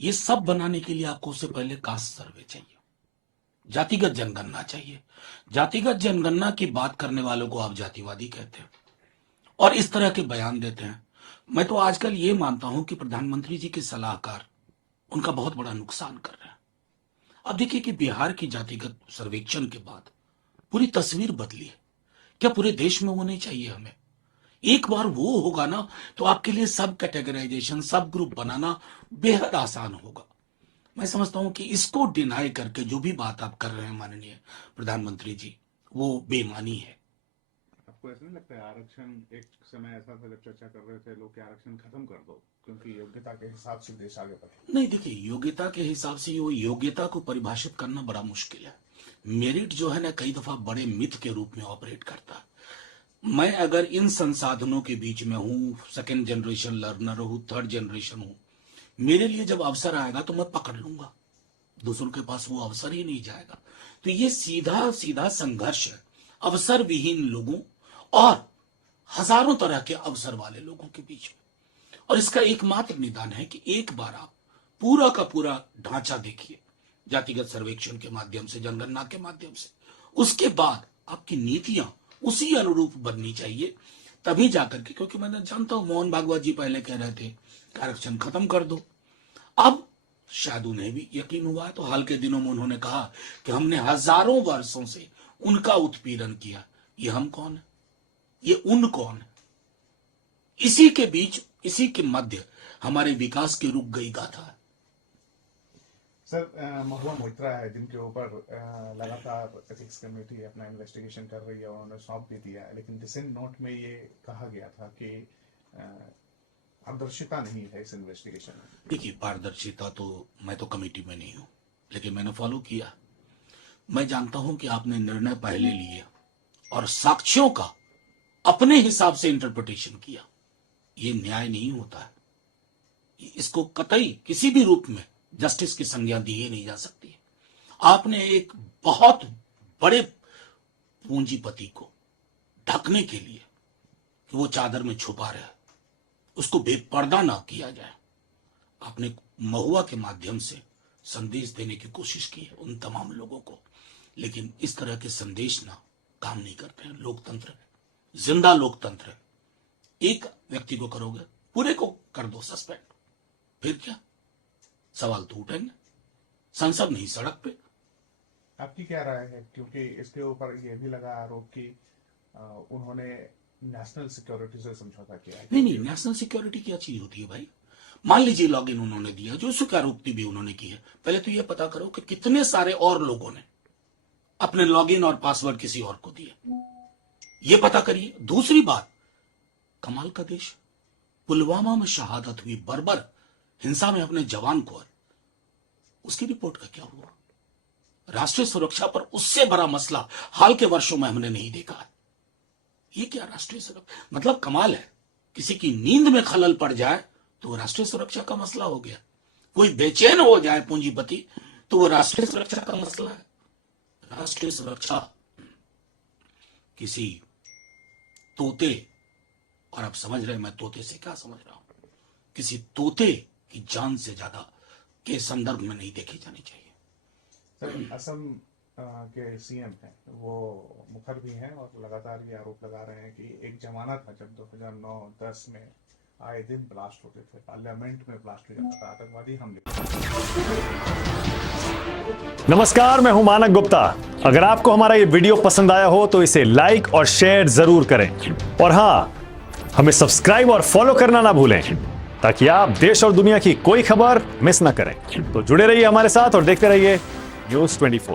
ये सब बनाने के लिए आपको उससे पहले कास्ट सर्वे चाहिए, जातिगत जनगणना चाहिए। जातिगत जनगणना की बात करने वालों को आप जातिवादी कहते हैं और इस तरह के बयान देते हैं। मैं तो आजकल ये मानता हूं कि प्रधानमंत्री जी के सलाहकार उनका बहुत बड़ा नुकसान कर रहे हैं। अब देखिए कि बिहार की जातिगत सर्वेक्षण के बाद पूरी तस्वीर बदली है। क्या पूरे देश में वो नहीं चाहिए हमें? एक बार वो होगा ना तो आपके लिए सब कैटेगराइजेशन, सब ग्रुप बनाना बेहद आसान होगा। मैं समझता हूं कि इसको डिनाई करके जो भी बात आप कर रहे हैं माननीय प्रधानमंत्री जी, वो बेईमानी है। आपको ऐसा नहीं लगता है आरक्षण एक समय ऐसा था जब चर्चा कर रहे थे लोग कि आरक्षण खत्म कर दो क्योंकि योग्यता के हिसाब से देश आगे बढ़े? नहीं, देखिए योग्यता के हिसाब से वो योग्यता को परिभाषित करना बड़ा मुश्किल है। मेरिट जो है ना कई दफा बड़े मिथ के रूप में ऑपरेट करता है। मैं अगर इन संसाधनों के बीच में हूं, सेकेंड जनरेशन लर्नर हूं, थर्ड जनरेशन हूं, मेरे लिए जब अवसर आएगा तो मैं पकड़ लूंगा, दूसरों के पास वो अवसर ही नहीं जाएगा। तो ये सीधा सीधा संघर्ष है अवसर विहीन लोगों और हजारों तरह के अवसर वाले लोगों के बीच में। और इसका एकमात्र निदान है कि एक बार आप पूरा का पूरा ढांचा देखिए जातिगत सर्वेक्षण के माध्यम से, जनगणना के माध्यम से, उसके बाद आपकी नीतियां उसी अनुरूप बननी चाहिए, तभी जाकर के। क्योंकि मैं जानता हूं मोहन भागवत जी पहले कह रहे थे आरक्षण खत्म कर दो, अब शायद उन्हें भी यकीन हुआ है तो हाल के दिनों में उन्होंने कहा कि हमने हजारों वर्षों से उनका उत्पीड़न किया, ये हम कौन है, ये उन कौन है? इसी के बीच, इसी के मध्य हमारे विकास की रुक गई गाथा है। सर, महुआ मोइत्रा है जिनके ऊपर लगातार एथिक्स कमेटी अपना इन्वेस्टिगेशन कर रही है और उन्होंने सौंप भी दिया है, लेकिन डिसेंट नोट में ये कहा गया था कि पारदर्शिता नहीं है इस इन्वेस्टिगेशन में। देखिए पारदर्शिता तो मैं तो कमेटी में नहीं हूं, लेकिन मैंने फॉलो किया। मैं जानता हूं कि आपने निर्णय पहले लिए और साक्ष्यों का अपने हिसाब से इंटरप्रिटेशन किया। ये न्याय नहीं होता है, इसको कतई किसी भी रूप में जस्टिस की संज्ञा दी ही नहीं जा सकती। आपने एक बहुत बड़े पूंजीपति को ढकने के लिए कि वो चादर में छुपा रहे, उसको बेपर्दा ना किया जाए, आपने महुआ के माध्यम से संदेश देने की कोशिश की है उन तमाम लोगों को। लेकिन इस तरह के संदेश ना काम नहीं करते हैं। लोकतंत्र है, जिंदा लोकतंत्र है। एक व्यक्ति को करोगे, पूरे को कर दो सस्पेंड, फिर क्या? सवाल तो उठेंगे, संसद नहीं सड़क पे। आपकी क्या राय है, क्योंकि इसके ऊपर यह भी लगा आरोप कि उन्होंने नेशनल सिक्योरिटी से समझौता किया? नहीं, नेशनल सिक्योरिटी क्या चीज होती है भाई? मान लीजिए लॉगिन उन्होंने दिया, जो स्वीकारोक्ति भी उन्होंने की है, पहले तो यह पता करो कि कितने सारे और लोगों ने अपने लॉगिन और पासवर्ड किसी और को दिए, ये पता करिए। दूसरी बात, कमाल का देश, पुलवामा में शहादत हुई, बर्बर हिंसा में अपने जवान को, उसकी रिपोर्ट का क्या हुआ? राष्ट्रीय सुरक्षा पर उससे बड़ा मसला हाल के वर्षों में हमने नहीं देखा है। ये क्या राष्ट्रीय सुरक्षा? मतलब कमाल है, किसी की नींद में खलल पड़ जाए तो वो राष्ट्रीय सुरक्षा का मसला हो गया। कोई बेचैन हो जाए पूंजीपति तो वो राष्ट्रीय सुरक्षा का मसला है। राष्ट्रीय सुरक्षा किसी तोते, और आप समझ रहे हैं मैं तोते से क्या समझ रहा हूं, किसी तोते की जान से ज्यादा के संदर्भ में नहीं देखी जानी चाहिए। सर, असम के सीएम हैं, वो मुखर भी हैं और लगातार ये आरोप लगा रहे हैं कि एक जमाना था जब 2009-10 में आए दिन ब्लास्ट होते थे, पार्लियामेंट में ब्लास्ट हो जाता था, आतंकवादी हमले। नमस्कार, मैं हूं मानक गुप्ता। अगर आपको हमारा ये वीडियो पसंद आया हो तो इसे लाइक और शेयर जरूर करें, और हाँ, हमें सब्सक्राइब और फॉलो करना ना भूलें ताकि आप देश और दुनिया की कोई खबर मिस ना करें। तो जुड़े रहिए हमारे साथ और देखते रहिए News 24।